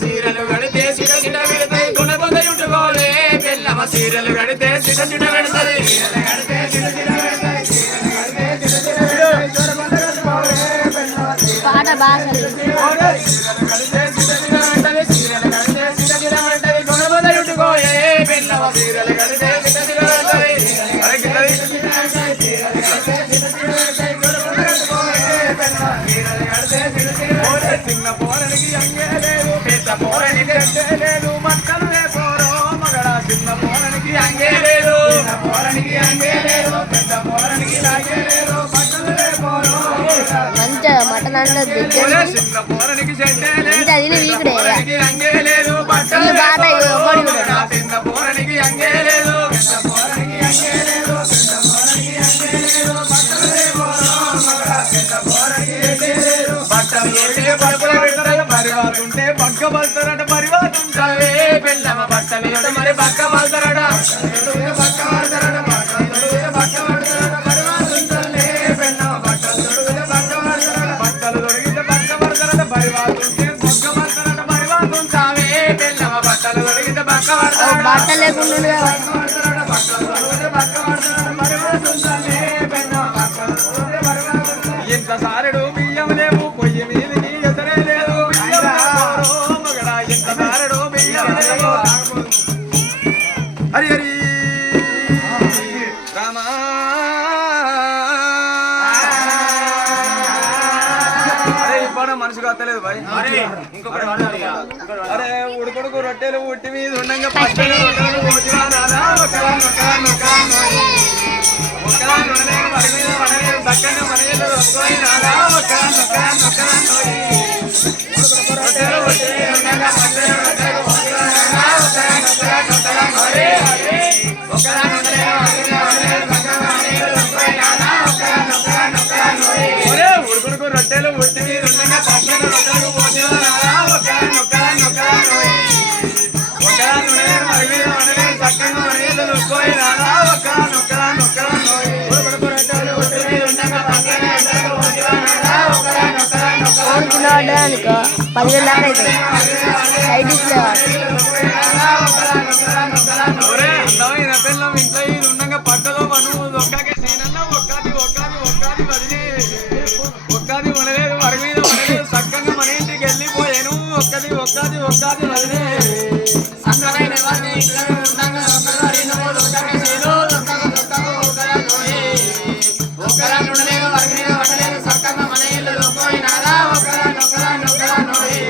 సీరలు గడితే సిట సిట పెడతాయి గుణపొందయుంటుకోలే పెళ్ళమ సీరలు గడితే సిట సిట పెడతాయి పాట భాషలు గుణపొందయుంటుకోలే పెళ్ళమ సీరలు గడితే సిట సిట పెడతాయి చిన్న పోరనికి అంగే లేదు పెద్ద పోరనికి అంగే లేదు మక్కలు పోరో మగడా చిన్న పోరనికి అంగే లేదు పోరనికి అంగే లేదు పెద్ద పోరనికి లాగే లేదు మక్కలు పోరో మంచిగా మటన్ అంటే చిన్న పోరనికి చెడ్డే లేదు అంగే లేదు బట్టలు చిన్న పోరనికి అంగే లేదు పెద్ద పోరనికి అంగే లేదు పెద్ద పోరనికి అంగే లేదు బట్టలు పోరో మగడా పెద్ద పోరనికి అంగే లేదు బట్టలు ఏ బట్టలు పెడతారట పరివాతుంటే పక్క బల్తారట పరివాతుంటావే పెళ్ళమ బట్టలు మరి పక్క బల్తారట పక్క పడతారట బట్టలు దొరికితే పక్క పడతారట పరివాతుంటే పక్క పడతారట పరివాతుంటావే పెళ్ళమ బట్టలు దొరికితే పక్క పడతారట బట్ట లేకుండా ఇంత సారెడు బియ్యం లేవు పొయ్యి మీదకి ఎసరే లేదు మగడా ఇంత సారెడు బియ్యం లేవు హరి హరి రామా అరే ఇప్పుడు మనసుకు వస్తలేదు భయ్ అరే ఉడుకుడుకు రొట్టెలు ఉట్టి మీద ఉండగా పచ్చడి రొట్టెలు దక్కన మనీలు రొక్కోయి నాదా ఉడుకుడుకు రొట్టెలు ఉట్టి మీద ఉండగా పచ్చడి రొట్టెలు అనుకో 10,000 దాకా అవుతుంది సైడ్ పిల్లం ఇంట్లో ఇది ఉండగా పట్టలో పను ఒక్కకి సీనన్న ఒక్కది మనలేదు వరి మీద మనలేదు చక్కగా మన ఇంటికి వెళ్ళిపోయాను ఒక్కది వదిలే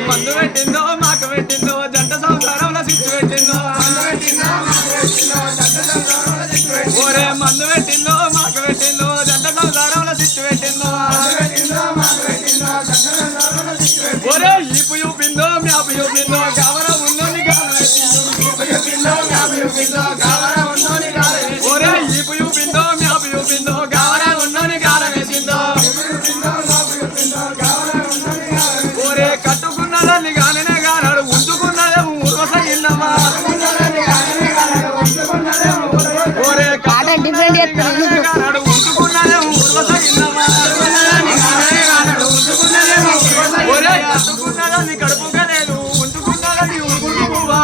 మందు పెట్టిందో మాకు పెట్టిందో జంట సంసారంలో సిచ్చు పెట్టిందో ఓరే మందు పెట్టిందో మాకు పెట్టిందో జంట సంసారంలో సిచ్చు పెట్టిందో ఒరే ఈపు చూపిందో మ్యాపు చూపిందో కావరం ఉన్నోని ఒరే ఈపు చూపిందో మ్యాపు చూపిందో కావరం ఉన్నోని కాలం వేసిందో ఒరే కట్టుకున్నదాన్ని గానే గానాడు ఉంచుకున్నదేమో ఊర్వసగిన్నమా ఒరే డిఫరెంట్ గానాడు ఉంచుకున్నదేమో ఊర్వసగిన్నమా ఒరే కట్టుకున్నదాన్ని కడుపుకలేదు ఉంచుకున్నదాన్ని ఊరుకుంటువా